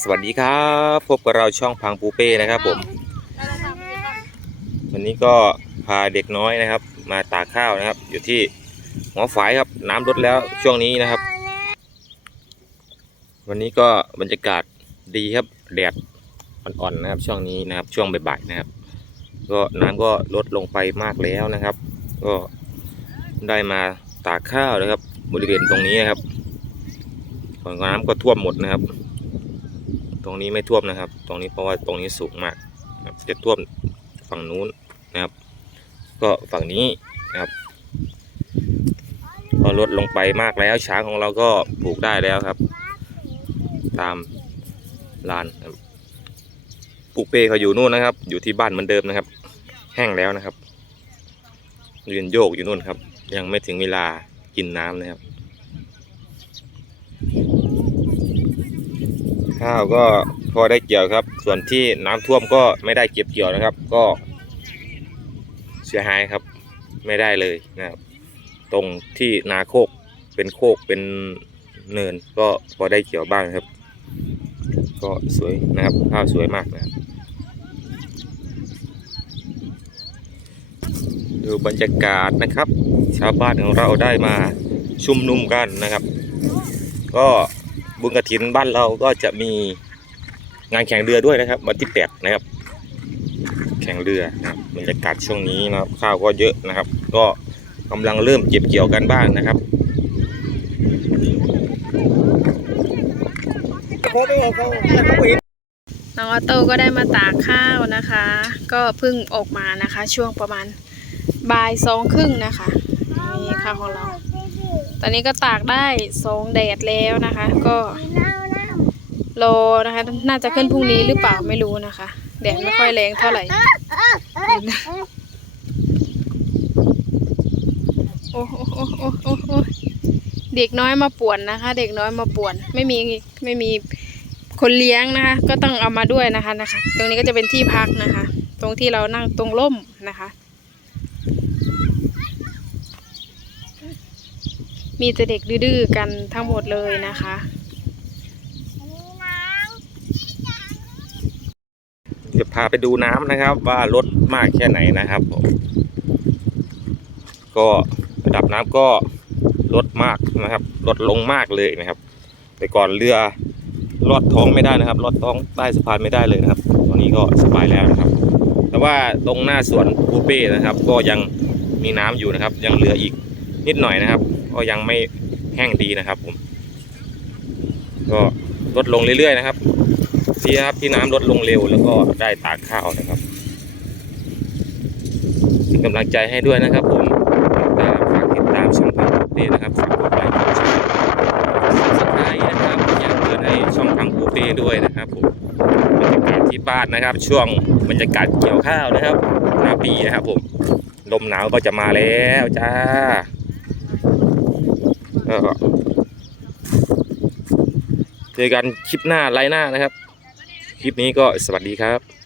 สวัสดีครับ พบกับเราช่องพังปูเป้นะครับผม วันนี้ก็พาเด็กน้อยนะครับ มาตากข้าวนะครับ อยู่ที่หัวฝายครับน้ำลดแล้วช่วงนี้นะครับ วันนี้ก็บรรยากาศดีครับแดดอ่อนๆนะครับ ช่วงนี้นะครับช่วงบ่ายๆนะครับ ก็น้ำก็ลดลงไปมากแล้วนะครับ ก็ได้มาตากข้าวนะครับ บริเวณตรงนี้นะครับส่วนน้ำก็ท่วมหมดนะครับ ตรงนี้ไม่ท่วมนะครับ ตรงนี้เพราะว่าตรงนี้สูงมากจะท่วมฝั่งนู้นนะครับ ก็ฝั่งนี้นะครับก็ลดลงไปมากแล้วช้างของเราก็ปลูกได้แล้วครับ ตามลานปลูกเปเขาอยู่นู่นนะครับ อยู่ที่บ้านเหมือนเดิมนะครับ แห้งแล้วนะครับยืนโยกอยู่นู่นครับ ยังไม่ถึงเวลา กินน้ำนะครับ ข้าวก็พอได้เกี่ยวครับ ส่วนที่น้ำท่วมก็ไม่ได้เก็บเกี่ยวนะครับ ก็เสียหายครับ ไม่ได้เลยนะครับ ตรงที่นาโคกเป็นโคกเป็นเนินก็พอได้เกี่ยวบ้างครับ ก็สวยนะครับข้าวสวยมากนะครับดูบรรยากาศนะครับ ชาวบ้านของเราได้มาชุมนุมกันนะครับ ก็บุญกระถินบ้านเราก็จะมีงานแข่งเรือด้วยนะครับวันที่แปดนะครับ แข่งเรือนะครับบรรยากาศช่วงนี้นะครับข้าวก็เยอะนะครับ ก็กำลังเริ่มเก็บเกี่ยวกันบ้างนะครับน้องออโต้ก็ได้มาตากข้าวนะคะ ก็เพิ่งออกมานะคะ ช่วงประมาณบ่ายสองครึ่งนะคะ นี่ข้าวของเรา ตอนนี้ก็ตากได้สองแดดแล้วนะคะ ก็รอนะคะ น่าจะขึ้นพรุ่งนี้หรือเปล่าไม่รู้นะคะ แดดไม่ค่อยแรงเท่าไหร่โอ้โหโอ้โอ้โหโอ้โหเด็กน้อยมาป่วนนะคะ เด็กน้อยมาป่วน ไม่มีไม่มีคนเลี้ยงนะคะ ก็ต้องเอามาด้วยนะคะนะคะ ตรงนี้ก็จะเป็นที่พักนะคะ ตรงที่เรานั่งตรงร่มนะคะ มีแต่เด็กดื้อๆกันทั้งหมดเลยนะคะจะพาไปดูน้ำนะครับ ว่าลดมากแค่ไหนนะครับผมก็ระดับน้ำก็ลดมากนะครับ ลดลงมากเลยนะครับ แต่ก่อนเรือลอดท้องไม่ได้นะครับลอดท้องใต้สะพานไม่ได้เลยนะครับ ตอนนี้ก็สบายแล้วนะครับ แต่ว่าตรงหน้าสวนปูเป้นะครับ ก็ยังมีน้ำอยู่นะครับ ยังเหลืออีกนิดหน่อยนะครับ ก็ยังไม่แห้งดีนะครับผม ก็ลดลงเรื่อยๆนะครับดีนะครับที่น้ำลดลงเร็วแล้วก็ได้ตากข้าวนะครับเป็นกำลังใจให้ด้วยนะครับผมตามฝากติดตามช่องทางปูเป้นะครับฝากกดไลค์กดแชร์สไครต์นะครับแจ้งเตือนให้ช่องทางปูเป้ด้วยนะครับผมบรรยากาศที่บ้านนะครับ ช่วงบรรยากาศเกี่ยวข้าวนะครับ หน้าปีนะครับผมลมหนาวก็จะมาแล้วจ้า ก็เจอกันคลิปหน้าไลน์หน้านะครับ คลิปนี้ก็สวัสดีครับ